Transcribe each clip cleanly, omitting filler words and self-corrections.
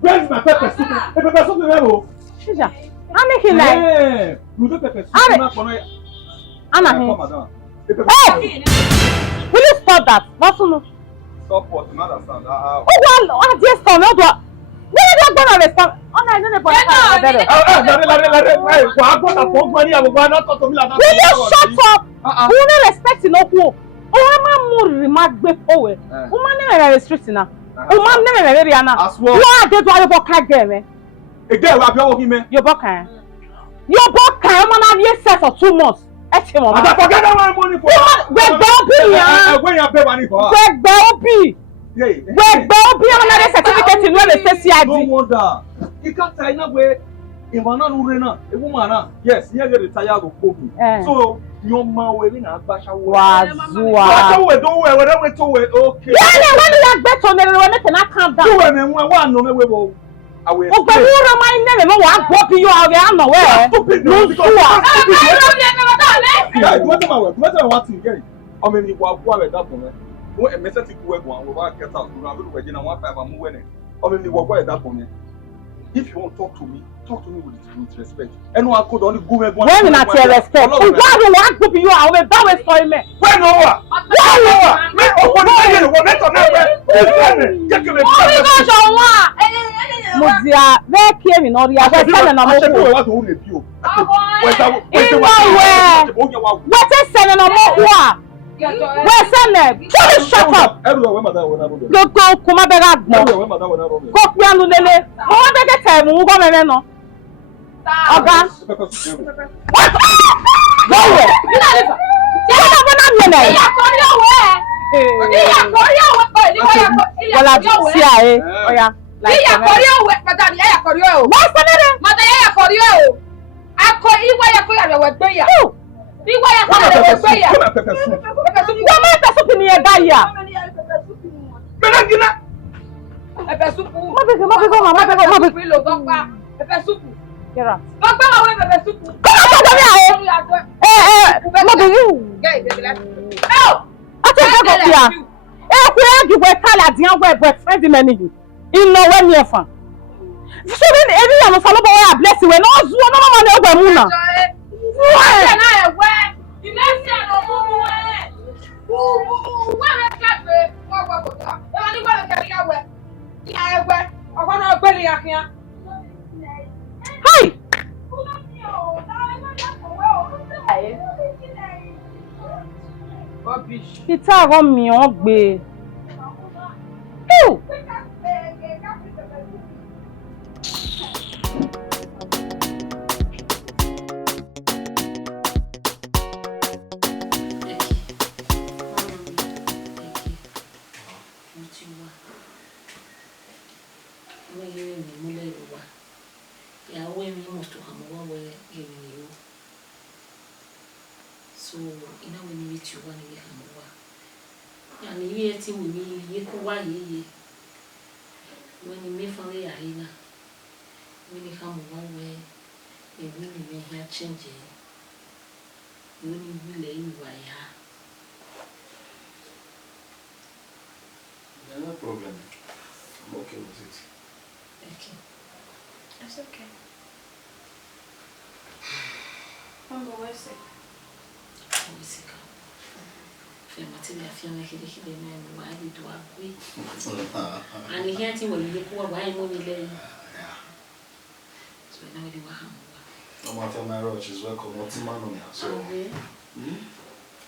Where's my pepper soup? The pepper soup level. Shisha. I'm making like. You do pepper soup. I'm Hey! Will you stop that? What's no? Stop what? You understand? Oh well, I just don't know what. When did you go to restaurant? Oh no, I don't know what. Will you shut up? Who no respect no who? Oh, I'm more remark before. Woman never restricting now. Woman never very ana. Why did you walk again? Again, what are you walking? Your book. Your book. I'm on a year set for 2 months. I forget my money for. Where when you pay money for? Where another certificate in the CID. No wonder. You can't tell no way. In one a woman, yes, you get retired of cooking. So your man wearing a basha was don't wear whatever to wear. Okay. Yeah, when you bet on the one I calm down. One no way. I will. Oh, but you remind me, no one copy you out there. No way. Stupid. No, because what I want to get. I mean, you are quite that one. What a message to work one will get out. You are going to one time I'm winning. I mean, you are quite that one. If you want to talk to me with respect. And one could only go with one. When not your respect. Why do you want to be you out with that way for me? When no Muzia, where came in Oria? Where sending a more? What is sending a more? Where sending? Shut up! Look, come on, go piano, Lele. What did I tell you? Who got a no? What? It's a rum me on be. So, you know, when you meet you, one year, Yani ye ti wuni ye ko wa ye. When you me family arena. When you come one way, you really may have change. When you will you by her. No problem. I'm okay with it. Okay. That's okay. Ogbomwanyese. Ogbomwanyese. Fẹ́ mọ̀ tí mi àfi ọmọ kékeré náà ni wàá di dùn àgbé. And here ti wọ̀ nílé kó wà wáyé mọ́ mi lẹ́yìn. So now we wà hàn wá. No matter my rush is welcome. What's the man on here? So,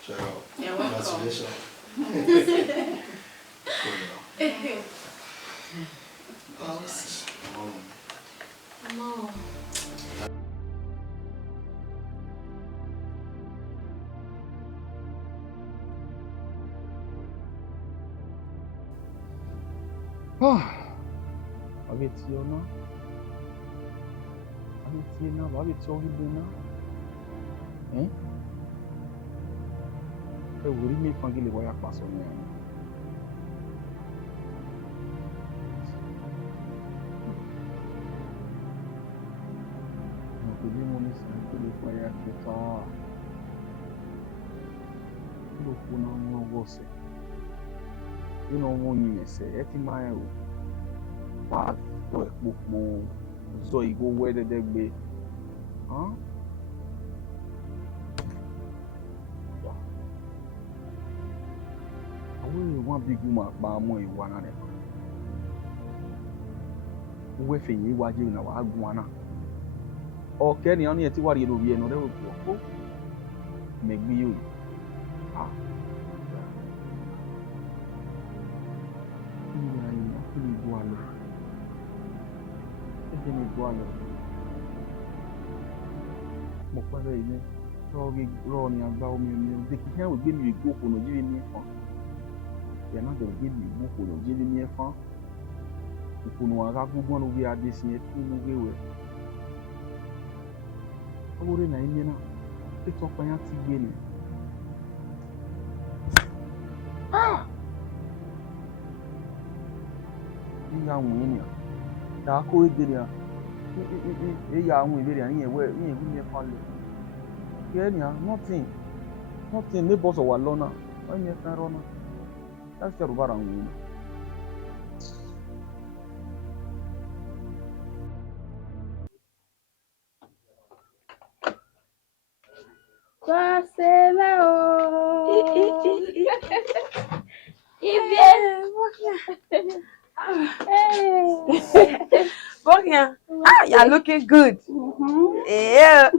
check out. You're welcome. Congratulations. Oh, nice. Mom. Abetiona. Abetiona, abetiona. Wuri mi fangile waya paso ni. Ni mo ni san ko le waya kita. Lo kuna mo wose. You know mo ni ese, e ti ma e o. Pa to e popo so igo we de gbe. One big woman ba mo iwa na re. We fe yi wa je na wa gun na. O ke ni oni e ti wa ri lo bi enu re o. Me gbi yo. Ni igualo. Ese ni igualo. Mo pa re ni. Ro ni agba omi de ki o gbe mi igo ko no ji mi fun. You're not going to give me book or give me a fan. If you know, I got one of the ideas in it, you will. I wouldn't know. It's up on your TV. You are winning. DAKU is there. You are winning. Anywhere, you give me a fan. Yeah, nothing. Nothing. The boss of Wallona. I'm your friend, Rona. That's the Rubarang. You're looking good. Yeah.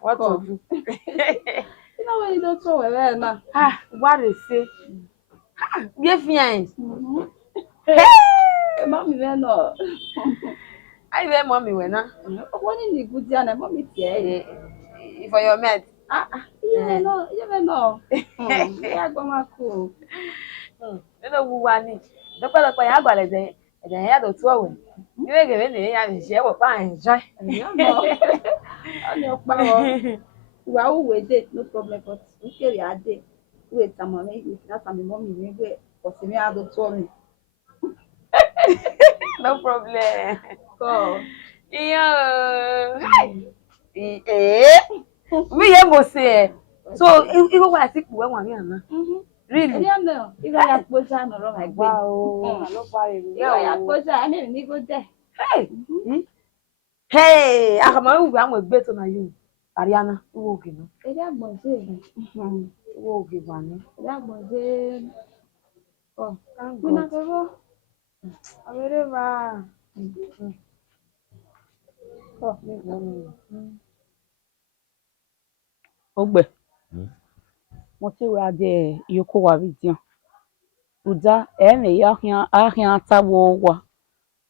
What to do? You know when you don't so well now. What is it? Give me. Mommy no. I wear mommy when What in the good and mommy tie. for your mate. You never know. Yeah, go my cool. You know who one is. The fellow by Abba then and I had a 12. You ain't giving me and share what I enjoy. On your power. You are always dead, no problem, but we carry a day. Wait, some money, if not some mommy, maybe, or see me out of 20. No problem. Go. Yeah. We must say. So, you go I think we want me. Really? I don't know. If I had put on a wrong, Wow. If I had put on, I need go there. Hey, I come on with better than you. Ariana, who will give you? That was it. Who will give one? That was it. Oh, Thank we God. not go. I really va. Oh, me. Ogbe. Mo ti wa de yoko wa vidian. Uda ene ya ahia tawo wa.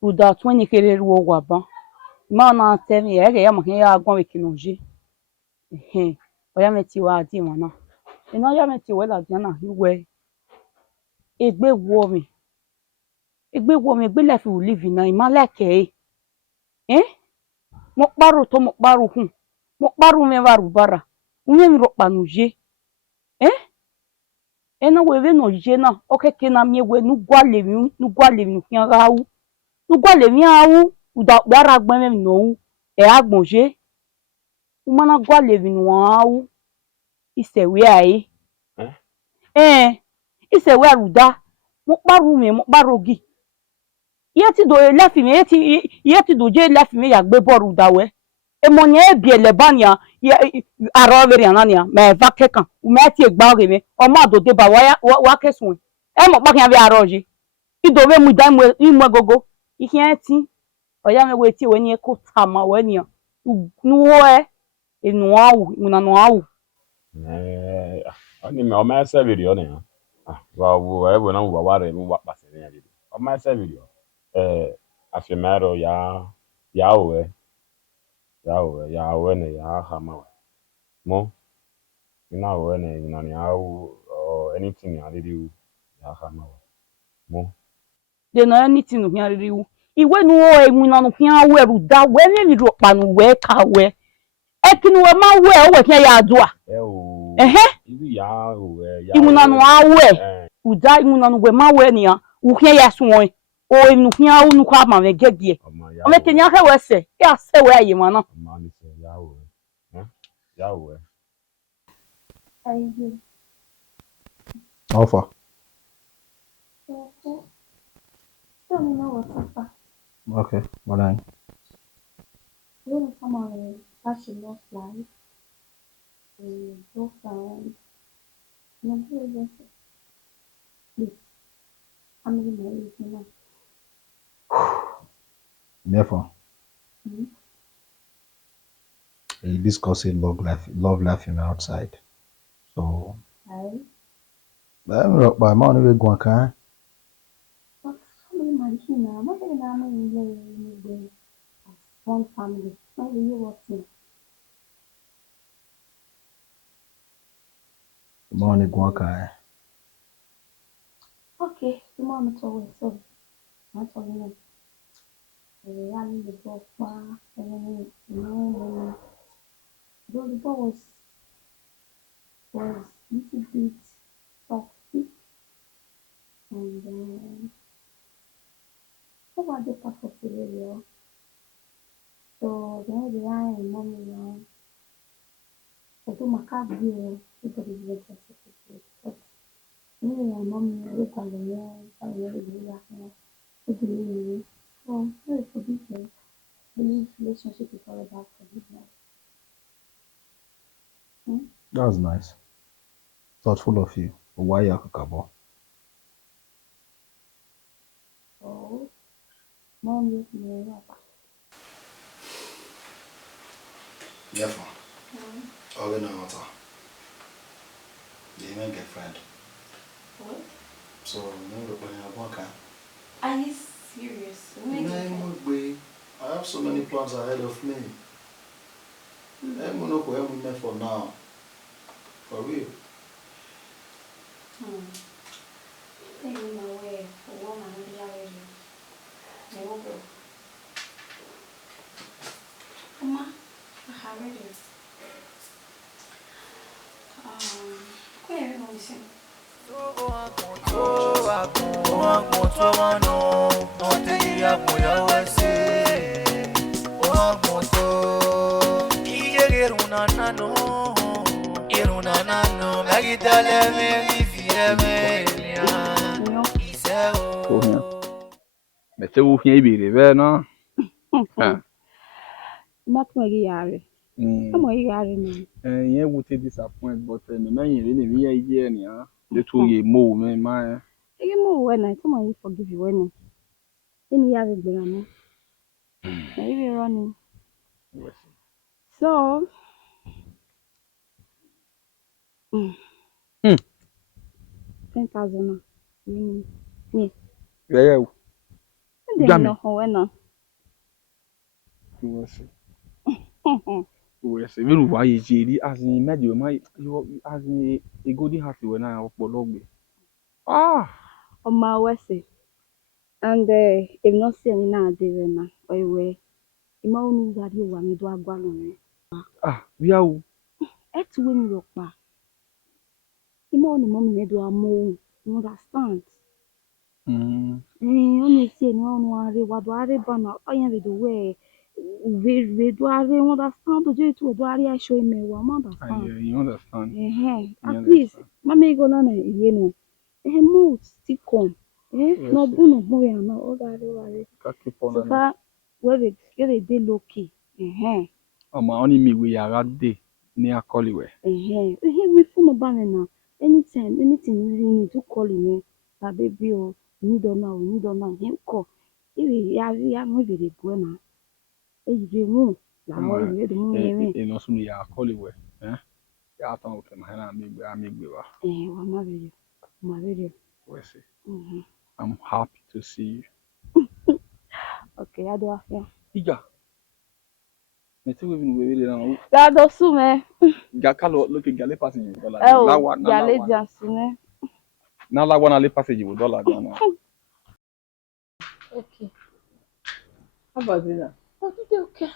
Uda 20 kere wo wa ba. Ma na temi ege ya mo ya agbon we kinoji. Oya me ti wa di won na. Ina ya me ti we la diana iwe. Egbe wo mi. Egbe life we live na ima like Mokparu to mokparu hu. Mokparu me varu bara. Unye mi rokpa nuje. Ena wewe no jena. Okeke na miewe nugwale mi fiangawu. Nugwale mi awu. Uda ragbe me no. Agbonje. Umana gwale mi no awu. Isewe ai. Isewe aruda. Mokparu me mokparu gi. Yeti do lefi me yeti do je lefi me ya gbe boru dawe. Emonye ebiele banya aroveri anania me vakekan me ti egba oge me o ma do de ba wa kesun e mo pa kan bi aroji ido we mu da mu gogo ikin ti oya me we ti we ni ko tama we ni nu wo enu awu una no awu ani me o ma se video ne wa wo e bo na wo wa re mu wa pase ne ya video o ma se video afemero ya we ya we ne ya hama we mo ina we ne ina ni awu or anything ya did ya hama we mo de na anything no hian riwu iwe nu wo emu na no hian we ru da we ne mi ro pa nu we ka we ekinu we ma we o we hian ya adua ibi ya we ya imu na no awe uda imu na no we ma we ni a u hian ya sun o enu hian u nu kwa ma me gegie o me kenya he we se ya se we ayi ma na ma ni se ya we Alpha. Tell me now what's up. Okay, what then? You know someone that she lost life. Both parents. And I'm please. I'm really married now. Therefore, he discussing love life in outside. So, Right? I'm not by money we go can. But somebody married now. What did I mean? As one family. Why will you work here? Money go can. Okay, the mom told me so. I told him. I need the book. And then, though the book was little bit toxic, and what the part of the video. So then the eye and mommy now. I do my car view. Everybody is very sensitive. But me and mommy look at the wall. I really do that now. So very forgiveness. Believe relationship is all about forgiveness. That's nice. Thoughtful of you. Why you kakabo? So mom used me up. Therefore, all in water. They may get friend. What? So, no, when I walk out. Are you serious? I have so many plans ahead of me. I'm not going to for now. For real. Take me away for one and the other. Never go. Mama, I have ready. Where are you going to sing? Mete wo hia ibere be no. Makwe yare amo yare no Yeah, would take disappoint, but me man you really me idea ni ah. The two ye mo me my. ege mo when I come you forgive you when any yare gbera no na you running so 10,000 me Yeah. dem no ho when no We say we why you jedi as in medio my you as in a good happy when I opologbe. on my wese and if not see any na dey na or we Ima onu gari wa mi do agba lo mi. Ah, we are. E tu we mi ro pa. Ima onu mommy me do amo. You understand? Onu si ni onu are wa do are bana. Oyan we do we do are understand do je tu do are aso ime wa understand. Yeah, you understand. At least mama go na ye no. Mood still come. No bunu mo ya na o gari wa re. So far we dey low key. Ọmọ only me we are day near Colliway. We phone number now. Anything you need to call me. Baby, oh, you need on now. Him call. Ya no be dey go na. You dey move. La o you dey move me. E no so me ya Colliway. Ya tan o ke ma na me gbe wa. Wa ma video. We see. I'm happy to see you. Okay, I do afia. Iga. Me ti we bin we dey na. Da do su me. Ga kalo look gale passage dollar. Gale dia su me. Na la wana le passage with dollar na. Okay. How about dinner? Oh, okay.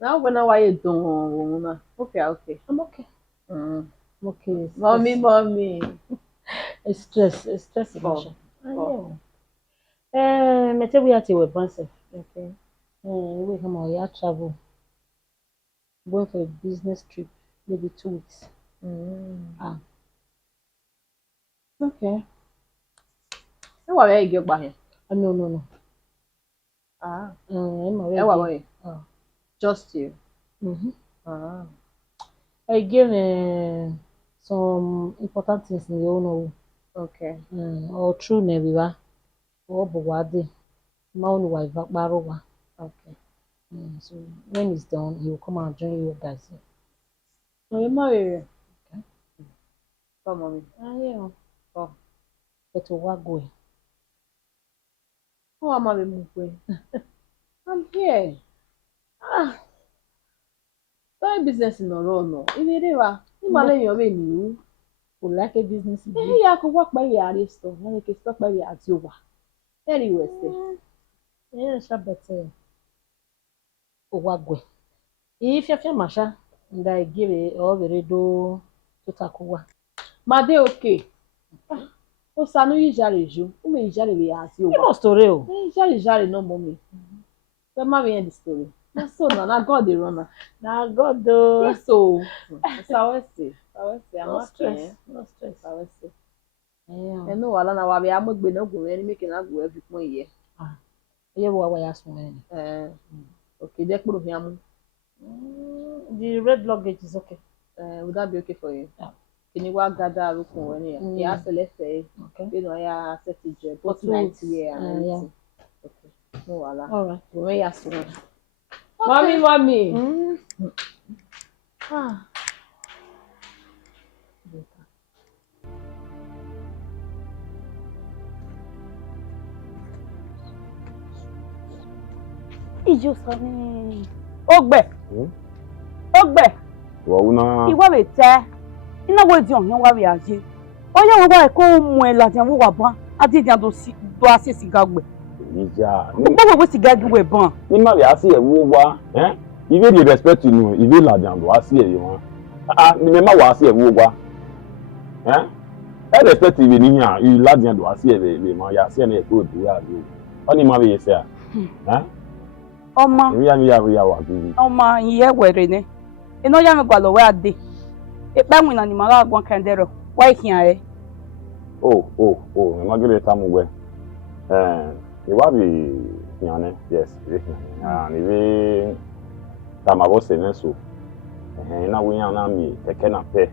Now when I don't okay. I'm okay. I'm okay. Mommy. It's stress emotion. Me tell we at we bonse. Okay. We come on here travel. Going for a business trip, maybe 2 weeks. Okay. So what are you going by? No. Just you. I give some important things in your know. Okay. Or true never. Or Bowadi. Mount wife Barowa. Okay. So when it's done, he will come and join you guys. So you're married. Okay. Come, mommy. Yeah. Oh. But what going? Oh, I'm moving. I'm here. That business in NEROW no. If you are, you might your way new. Would like a business. Yeah, I could work by your store. And you can stop by your at you. Anyway, yeah, better. Oh, what go? If you feel masha, and I give it all the redo to Takuwa. Made okay. O sanu yijare ju. O me yijare we as you. No story o. Yijare no mommy. So ma we end the story. Na so na God the runner. Na God do. Yes so. I will say. I'm not stressed. No stress. I will say. Yeah. No wala na wa be amogbe na go any make na go every point here. Ye wa ya small. Okay, dey put him. The red luggage is okay. Would that be okay for you? Yeah. Can you walk gather look when you? Yeah, so let's say. Okay. You know, yeah, set it both night here and everything. Okay. No wala. All right. Go where you small. Mommy. Ijo sani. Ogbe. Wa una. Iwa be te. Ina wo di ohun wa be aje. Oya wo wa ko mu e la di wo wa ban. Ade di an do asesi gagbe. Ija. Gbogbo we si gagbe we ban. Ni ma be asi e wo wa, If you respect you, if you la di an do asi e won. Ni me ma wa asi e wo wa. I respect you ni here, you la di an do asi e be ma ya asi e na e ko do ya do. Oni ma be ye say Oma. Ya wa bi. Oma iye were ne. Ino ya me gwalo we ade. E pa mu na ni mara agbon kandero. Wa ihian e. Me ma gele ta mu we. E wa bi hian yes, ni we ta ma bo se ne so. Na we yan na mi keke na pe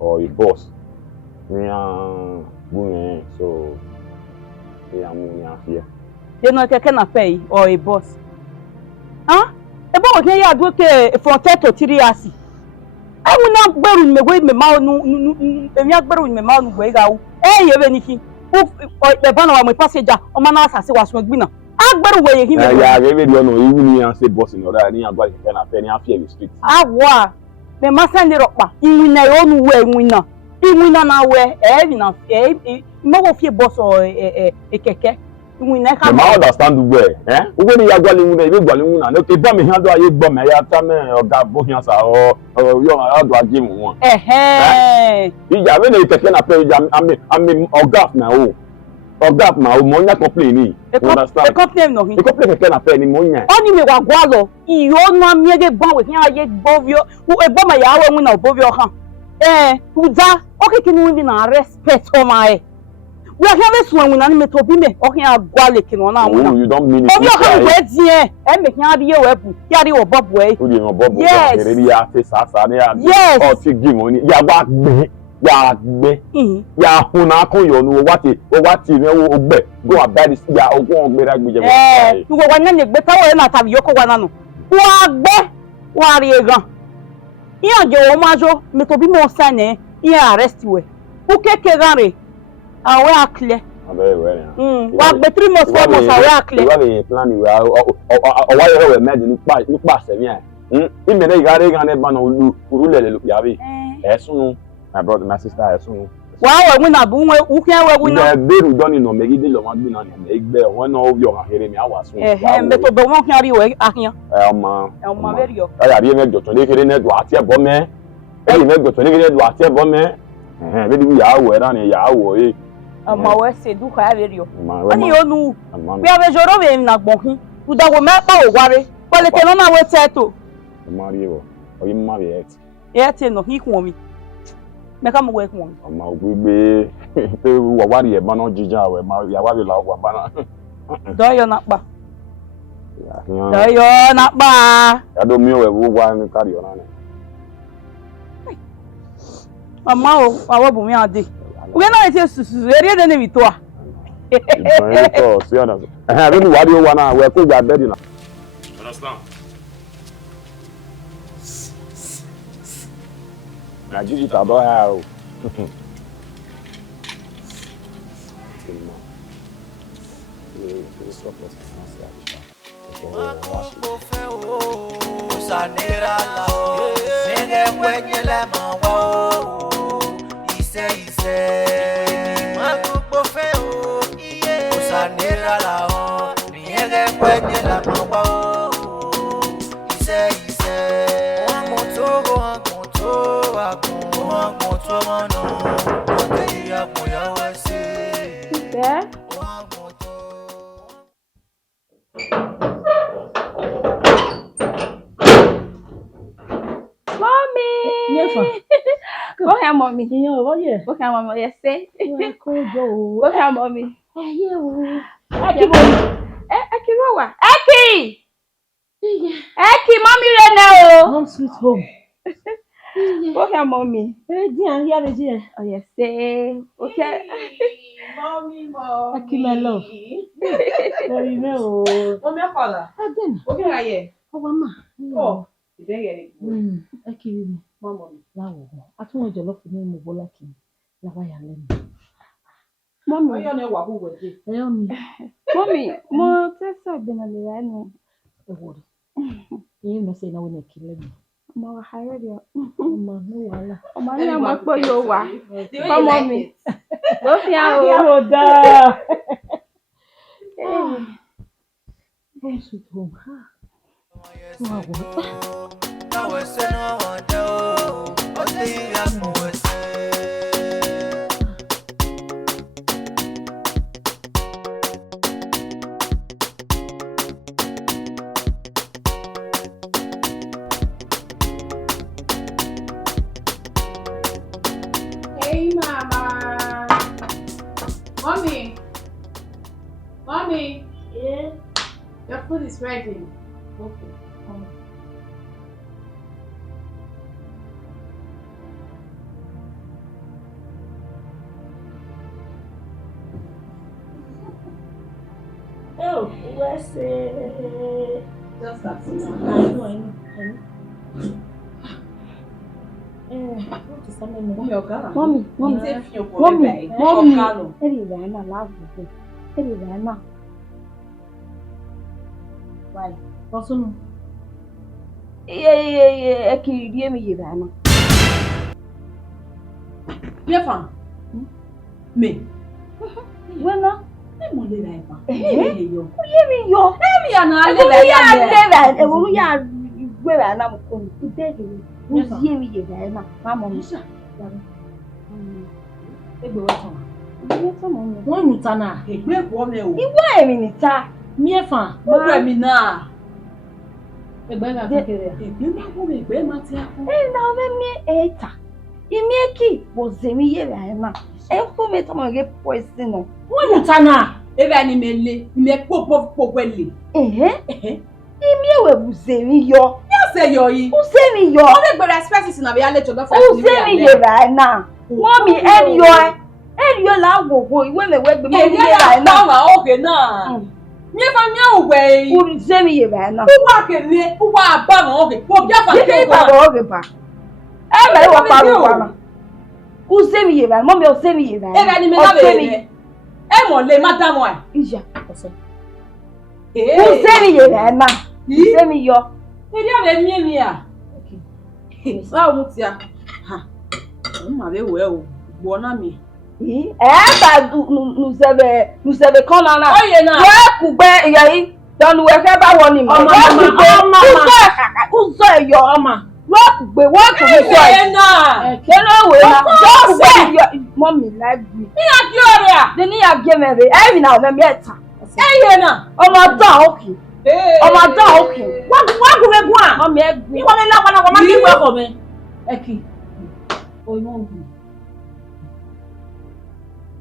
or a boss. Ni an bu so e amu ni afia. You know keke na pay or a boss. Ebe o ke ya do ke from 10 to 3 years. I will not gberu me we me ma nu emi agberu me ma nu gbe ga wu. Ye be ni ki. E ba na wa me passenger o ma na asase wa so gbi na. Agberu we ye hi me. Ya be di ono iwu ni an say boss in order ni agba keke na pe ni afia the street. Awa me ma send ropa. Inwi na yo nu we inwi na na we bi na mo wo fie boss o keke. We never The man understand the way. When you are going to go, okay, but me handle a bomb, I have time or got bohemians or you are do a game one. You have any taken a page. I mean, or gap now. Or gap now, Monia complaining. Understand? The complain no. The complain can appear in Monia. Only me wagwalo. You know me get born with here yet bovio. Who a bomb ya when I bovio ha. Who that? Okay, can we na respect for my. We are having swan when I'm to be me. Okay, I'm gwaliking on our own. You don't mean it. Oh, you can't wait here. And make you your weapon. Yari or Bob way. Yes. Yes. Oh, to give money. Ya back me. Ya me. Ya hunako yo no what you know obey. Go a bad is ya or go on better. You go one and better way not have Yoko Wanano. What be? What are you gone? Here, your majo, me to be more sane. Here, arrest you. Who can awe akle very well wa gbe 3 months 4 months awe akle wa be plan we o wa yo we med ni pa se mi e me na igare gan ne ba na urulele ya be esunu my brother my sister esunu wa we na bu we ukyan we na beru doni no megi de lo ma gbe na ni egbe won na o yo ahere mi awa sun me to be won kyan ri we ahian ma very yo ya ri me joto le kere ne do ati ebo me e me joto le kere do ati ebo me be di ya wo era ni ya wo ma we se du ka very yo ani onu we ave joro we na gbon u da wo me pa o ware pele te no na we teto Mario o yi ma be et no hi kun mi me ka mo we kun ma o gbe pe wa ware e ba no jija we ma ya wa be la wa ba na do yo na pa do yo na pa ya do mi o we wo wa ni carry on na mama o awo bu mi ade we na ite susu ere de ne mi to a so see on I don't know what you wanna we ko gba bed na understand na jiji ta do ha o Sanera la o mene kwenye le mawo ise magupo fe o iye sanera la o mene kwenye la mawo ise amoto mano ote ya moya wese Okay, mommy. Yeah, Okay, mommy. Yes, say. okay, go. Okay, mommy. Yeah. Eki, Rowa. Eki, mommy, right now. Home sweet home. Okay, mommy. Dear, here is here. Oh, yes, say. Okay. Mommy. Eki, my love. Very well. Mommy, father. Again. Okay, I hear. Oh, mama. Oh, is there any? Eki, Mama. Lawo. Atun ojo lo fun mo bola kin. La ba ya lenu. Mommy, you know what who was it? Mommy, mo tesa bena le anu. E wori. You know say na we na kile me. Mo wa hire dia. Mama, no wala. Mama ni mo po yo wa. Come mommy. Go fi a o. Oh, da. Home sweet home. Wow. Hey, Mama. Mommy. Yeah. Your food is ready. Okay. Oh, where's it? Just that. I know. What is happening? Mommy. Eri rana love you. Eri rana. Why? What's on? Yeah. Eki die me ye rana. Yeah, fam. Me. Bueno. mo le ra ipa. Yo. Yemi yo. Emi ya na le ra. E wo ya gbe ra na mo ko ni. Ide ni. Wo yemi ye ra na. Ma mo ni. Egbe wa ton. Wọ́n ní ta náà. Egbe ko me o. Ìwọ èmi ní ta. Mi efan. Mo èmi náà. Egbe ga kékeré. Egbe ma wo egbe ma ti akọ. Na o me eta. Imi eki bo zemi ye ra na. E ko me to mo ge poison no. Wọ́n ní ta náà. Ebe ni mele, me popo ele. Imi ewe bu zemi yo. Ya se yo yi. U zemi yo. O le gbe respect si na be ya le to do fa ni. U zemi ye ra na. Mommy en yo e. Yo la gogo iwe me we gbe mo ye ra na. Ma oge na. Mi fa mi awwe. U zemi ye ra na. U wa kele, u wa ba mo oge. Ko bi afa ke ba oge ba. E me wo pa ro pa. U zemi ye ra, mommy o zemi ye ra. E ni me na be. E mo le madam wa. Ija. U zemi ye ra na. Zemi yo. E dia be mi emi a. Okay. Sa o mu ti a. Ha. O ma be we o. Gbo na mi. Ba nous savons quand on a. Oye na. Wa ku gbe iyayi. Don we fe ba won ni mo. Uzo yo oma. Wa ku gbe wa ku so. Oye na. Ke no we na. Just say your mommy like me. Mi a Gloria. De ni ya ge me be. E mi na o me mi eta. Eye na. Omo dan oki. Omo dan oki. Wa ku me gun a. Mommy e gbe. Iwo me la pa na wa ma ki gbe ko me. Eki. O mo gun.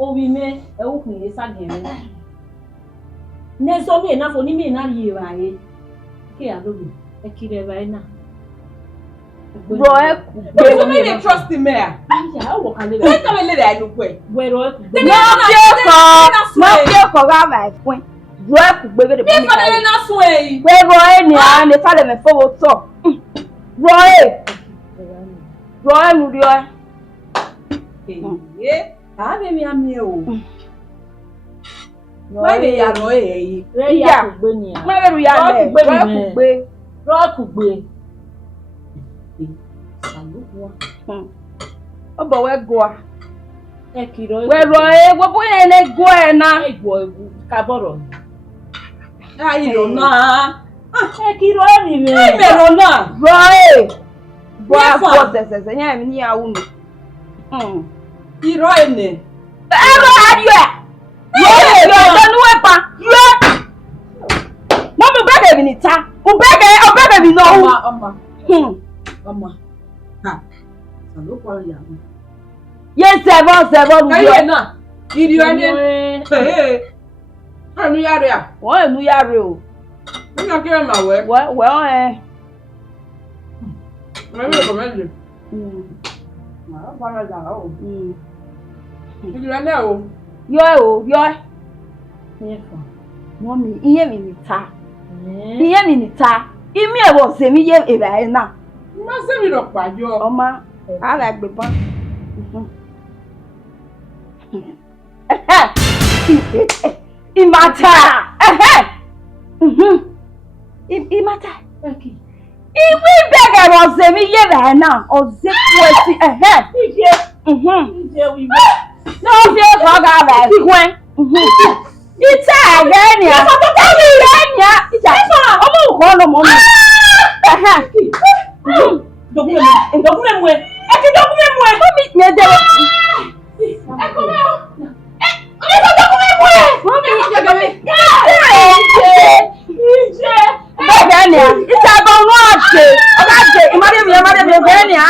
Owi me e wo kun ye sagere ne so me na fo ni me na ri ra ye ke adogo e kire ba ina bro e ku be so me dey trust me a ya wo kan le be ka me le dey no pe we ro e ku no fie ko ga ba fun bro e ku gbe de bi fa le na sun e we ro e ni a ne fa le me fo wo so ro e nu ri e ah be mi ami o why be ya ro yi re ya ku gbe ni a ma be ru ya le ro ku gbe o bo we go a e kiro we ro e wo bo yen le go e na ego ka boro ayi ro na e kiro ni me ro na ro e bo a go se nya mi ni a wu mi Iro ene. Ero adio. Yo do nu epa. Yo. Mo mi bebe bi ni ta. O bebe bi no. Oma. Ha. Salo kwa ya. Yes, seven. Aye na. Idio ene. Anu yare a. Wo enu yare o. Mi na kire ma we. We Me ko meje. Ma ba ra o. Idio ene o. Yo. Yefa. Mommy, iye mi ni ta. Iye mi ni ta. Imi e wo se mi ye e ba e na. Ma se mi ro pajo. Oma, ala gbe pan. Imata. Imata. Okay. Iwi bege wo se mi ye ba e na. O ze kwesi Ije wi. No fie ko ga ba kwen. Ita again ya. Ita. Omo ko no mo mi. Dokure mwe. E ti dokure mwe. Mami me de. E ko me o. E ko dokure mwe. Mami Ije. Again ya. Ita go no ase. Oga je. Imade mi again ya.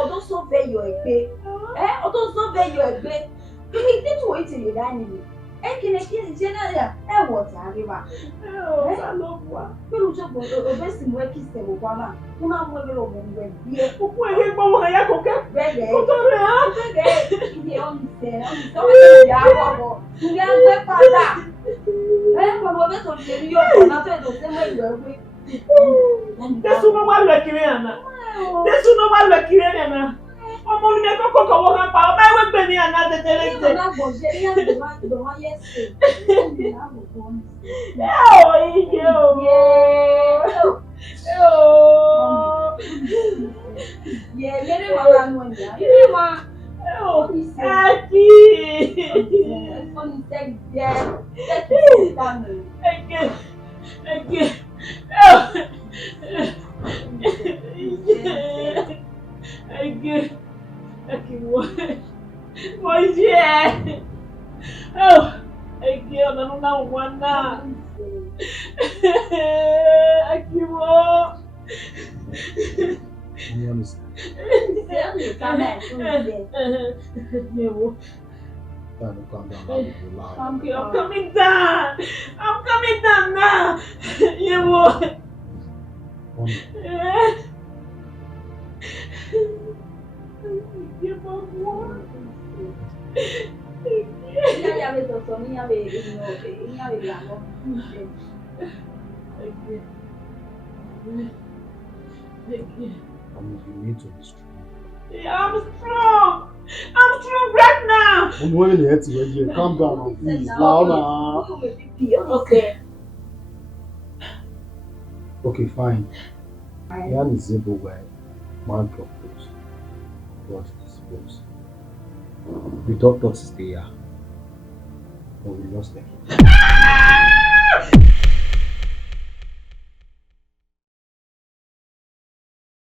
Ọdún sọ fẹ́ yọ ẹgbẹ́ ọdún sọ fẹ́ yọ ẹgbẹ́ kíni títí wọ́n ti lè dání ni kíni ṣe náà yà wọ̀ tí a rí wa pẹ̀lú ṣọ́gbọ̀n ọbẹ̀ sì mú ẹkí sẹ̀wọ̀ wá máa wọ́n máa mú ẹgbẹ́ ọmọ ìwẹ̀ bí ẹ Òkú ẹ̀yẹ gbọ́mọ ẹ̀yà kọ̀kẹ́. bẹ́ẹ̀ Kó tó rẹ̀ á. ilé ọ̀nìṣẹ́ ọ̀nìṣẹ́ ìyá àwọ̀ ìyá ẹgbẹ́ padà pẹ̀lú ọbẹ̀ tó ṣe ní yóò pọ̀ náà fẹ́ẹ́ tó sẹ́mọ̀ ìwẹ̀ ẹgbẹ́. Desu no ma lọ kiri yana. Desu no ma lọ kiri yana. ọmọ mi ẹ kọ́kọ́ kọ̀wọ́ ká pa ọmọ ẹwẹ́ gbé ní àná tẹ́tẹ́rẹ́ tẹ́. Iye o. Yeah, let him around one day. You know, ma. Oh, Aki. On the yeah. That's the family. Again. Again. What? Yeah. Oh, again, I don't know one now. Akimo. I'm coming down. I'm coming down now. You will. Give up one. You need to be strong. Yeah, I'm strong. I'm strong right now. I'm going to hurt you. Calm down, please. Now. Okay. Okay, fine. Here is example where man proposed was disposed. The doctors stay here, but we lost them.